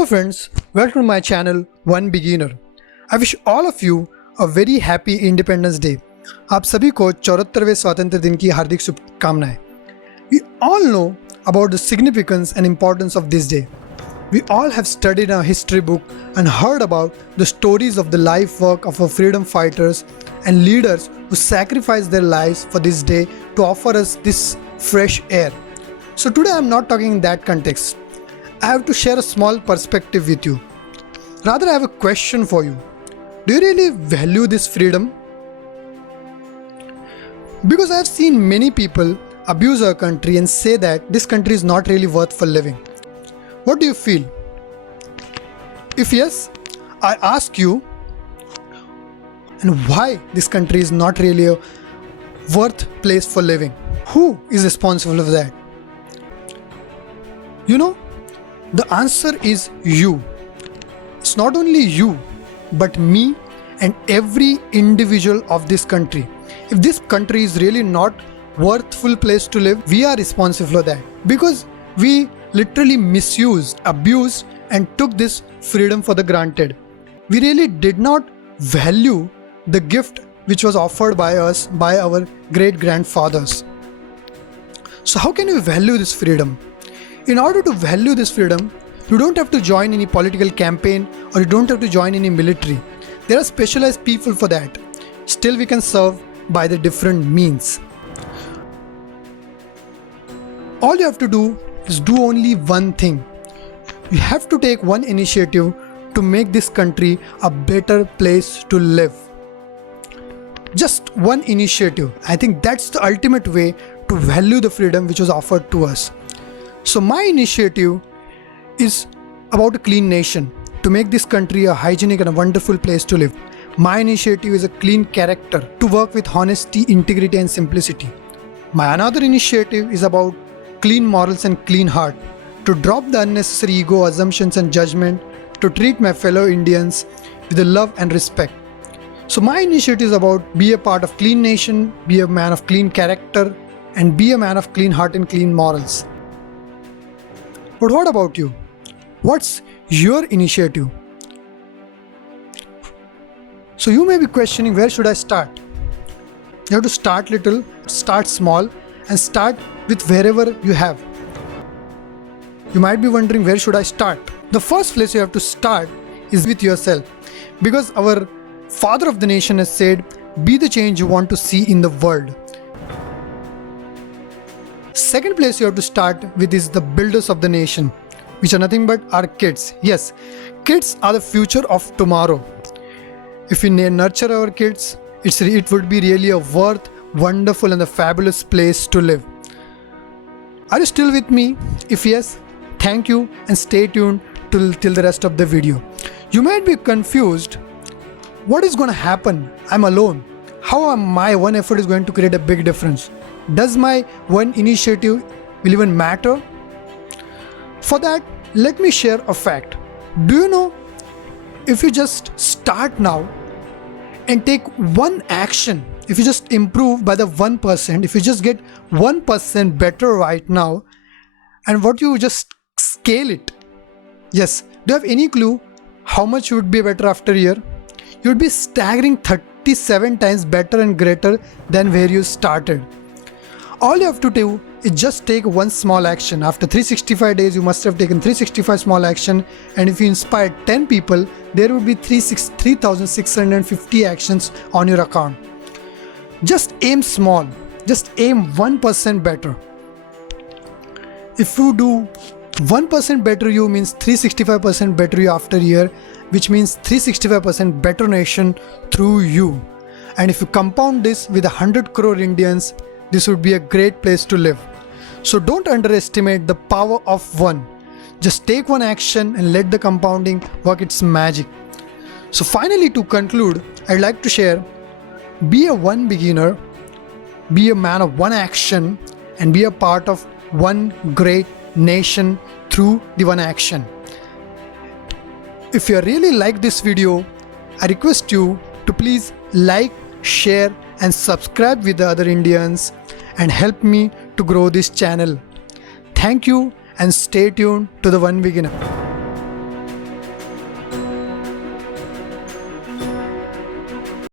Hello friends, welcome to my channel One Beginner. I wish all of you a very happy Independence Day. आप सभी को 74वें स्वतंत्र दिन की हार्दिक शुभकामनाएं. We all know about the significance and importance of this day. We all have studied our history book and heard about the stories of the life work of our freedom fighters and leaders who sacrificed their lives for this day to offer us this fresh air. So today I am not talking in that context. I have to share a small perspective with you. Rather, I have a question for you. Do you really value this freedom? Because I have seen many people abuse our country and say that this country is not really worth for living. What do you feel? If yes, I ask you, and why this country is not really a worth place for living? Who is responsible for that? You know, the answer is you. It's not only you, but me and every individual of this country. If this country is really not worthful place to live, we are responsible for that. Because we literally misused, abused and took this freedom for the granted. We really did not value the gift which was offered by us, by our great grandfathers. So how can you value this freedom? In order to value this freedom, you don't have to join any political campaign or you don't have to join any military. There are specialized people for that. Still we can serve by the different means. All you have to do is do only one thing. You have to take one initiative to make this country a better place to live. Just one initiative. I think that's the ultimate way to value the freedom which was offered to us. So my initiative is about a clean nation, to make this country a hygienic and a wonderful place to live. My initiative is a clean character, to work with honesty, integrity and simplicity. My another initiative is about clean morals and clean heart, to drop the unnecessary ego, assumptions and judgment, to treat my fellow Indians with the love and respect. So my initiative is about be a part of clean nation, be a man of clean character and be a man of clean heart and clean morals. But what about you? What's your initiative? So you may be questioning, where should I start? You have to start little, start small and start with wherever you have. You might be wondering, where should I start? The first place you have to start is with yourself, because our father of the nation has said, be the change you want to see in the world. Second place you have to start with is the builders of the nation, which are nothing but our kids. Yes, kids are the future of tomorrow. If we nurture our kids, it would be really a worth, wonderful and a fabulous place to live. Are you still with me? If yes, thank you and stay tuned till the rest of the video. You might be confused. What is going to happen? I'm alone. How am my one effort is going to create a big difference? Does my one initiative will even matter? For that, let me share a fact. Do you know, if you just start now and take one action, if you just improve by the 1%, if you just get 1% better right now, and what you just scale it, yes, do you have any clue how much you would be better after a year? You would be staggering 37 times better and greater than where you started. All you have to do is just take one small action. After 365 days, you must have taken 365 small action. And if you inspire 10 people, there would be 3,650 actions on your account. Just aim small. Just aim 1% better. If you do 1% better you means 365% better you after a year, which means 365% better nation through you. And if you compound this with 100 crore Indians, this would be a great place to live. So don't underestimate the power of one. Just take one action and let the compounding work its magic. So finally, to conclude, I'd like to share, be a one beginner, be a man of one action and be a part of one great nation through the one action. If you really like this video, I request you to please like, share and subscribe with the other Indians and help me to grow this channel. Thank you and stay tuned to the One Beginner.